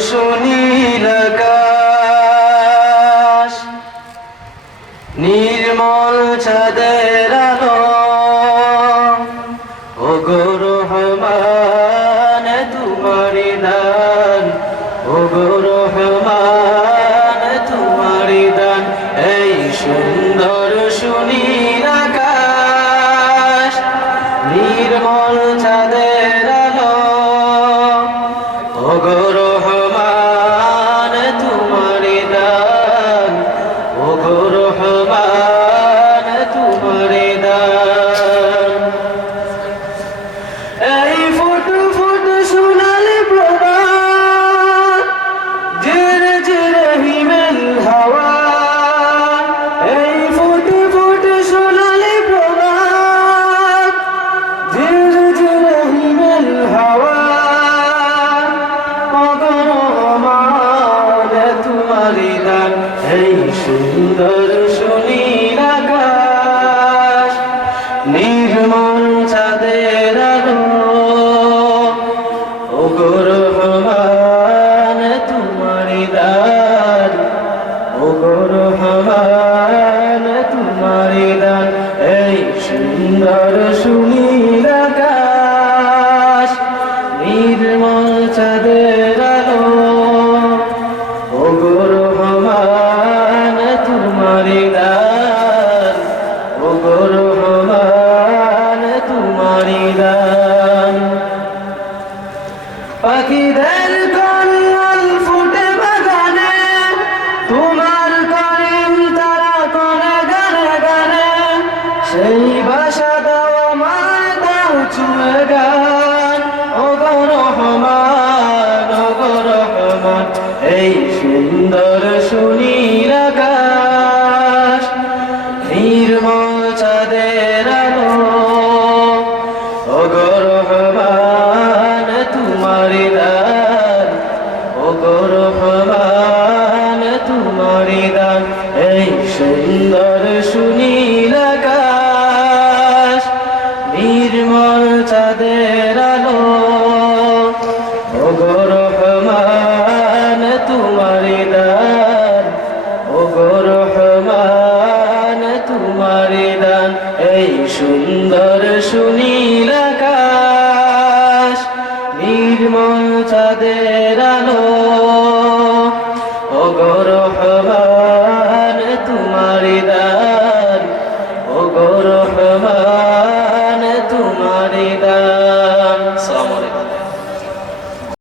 সুনীল আকাশ নির্মল চাঁদের আলো ওগো রহমান তোমারি দান ওগো রহমান তোমারি দান এই সুন্দর সুনীল আকাশ নির্মল চাঁদের আলো ওগো রহমান তোমারি দান ওগো রহমান তোমারি দান এই ফুটু ফুটু সোনালি প্রভাত ঝিরে ঝিরে হিমেল হাওয়া এই ফুটু ফুটু সোনালি প্রভাত ঝিরে ঝিরে হিমেল হাওয়া তোমারি দান এই সুন্দর সুনীল আকাশ নির্মল চাঁদের আলো ওগো রহমান তোমারি দান ওগো রহমান তোমারি দান এই সুন্দর সুনীল আকাশ নির্মল চাঁদের আলো ওগো রহমান তোমারি দান ওগো রহমান তোমারি দান পাখিদের কল্যাণ ফুটে বাগানে তোমার করিম তারা করে গানে গানে সেই ভাষা দাও আমায় দাও ছুঁয়ে গান ওগো রহমান ওগো রহমান এই সুন্দর সুনীল আকাশ নির্মল চাঁদের আলো ওগো রহমান তোমারি দান ওগো রহমান তোমারি দান এই সুন্দর সুনীল আকাশ নির্মল চাঁদের আলো ওগো রহমান তোমারি দান ওগো রহমান তোমারি দান এই সুন্দর সুনীল আকাশ নির্মল চাঁদের